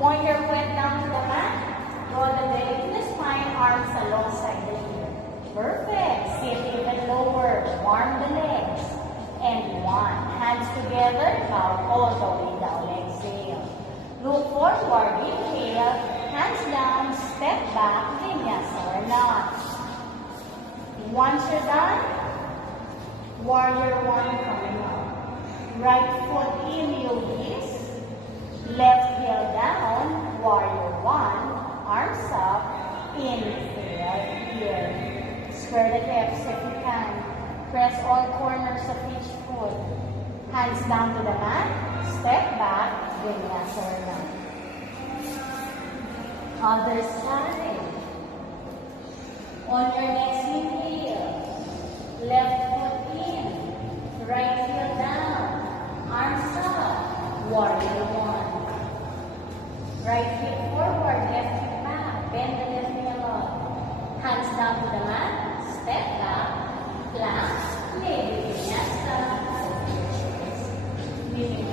Point your foot down to the mat. Draw the belly to the spine, arms alongside the ear. Perfect. Sit even lower. Warm the legs. And 1. Hands together. Bow all the way down. Exhale. Look forward. Inhale. Hands down. Step back. Vinyasa or not. Once you're done, warrior 1 coming up. Right foot in, yogis. Left heel down, warrior 1. Arms up, inhale, here. Square the hips if you can. Press all corners of each foot. Hands down to the mat. Step back, vinyasa or not. Other side. On your next inhale, left foot in, right heel down, arms up, warrior 1. Right hip forward, left hip back, bend the left knee along. Hands down to the mat, step back, plank, maybe vinyasa, maybe